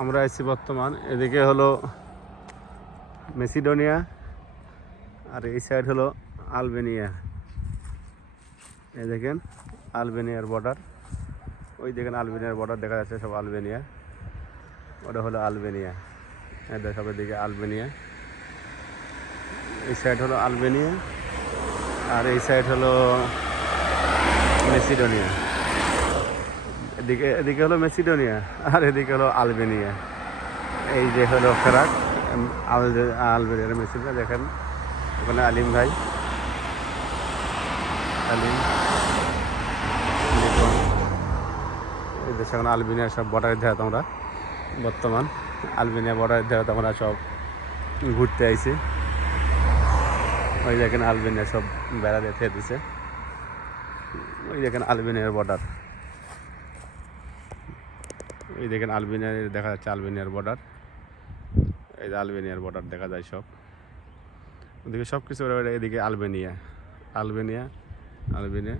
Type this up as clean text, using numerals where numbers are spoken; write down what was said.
আমরা আছি বর্তমান এদিকে হলো মেসিডোনিয়া আর এই সাইড হলো আলবেনিয়া। এই দেখেন আলবেনিয়ার বর্ডার, ওই দেখেন আলবেনিয়ার বর্ডার দেখা যাচ্ছে, সব আলবেনিয়া। ওটা হলো আলবেনিয়া, এদের সবের দিকে আলবেনিয়া। এই সাইড হলো আলবেনিয়া আর এই সাইড হলো মেসিডোনিয়া। এদিকে হলো মেসিডোনিয়া আর এদিকে হলো আলবেনিয়া। এই যে হলো ফেরাক আলবেনিয়ার মেসিডোনিয়া। দেখেন ওখানে আলিম ভাই, আলিম এই দেশে এখন আলবেনিয়ার সব বর্ডারের ধারে তোমরা বর্তমান আলবেনিয়া বর্ডারের ধারে তোমরা সব ঘুরতে আইছি। ওই দেখেন আলবেনিয়া সব বেড়া দিয়ে দিছে। ওই দেখেন আলবেনিয়ার বর্ডার, এই দেখেন আলবেনিয়ার দেখা যাচ্ছে আলবেনিয়ার বর্ডার। এই যে আলবেনিয়ার বর্ডার দেখা যায় সব, ওদিকে সব কিছু। এদিকে আলবেনিয়া, আলবেনিয়া, আলবেনিয়া।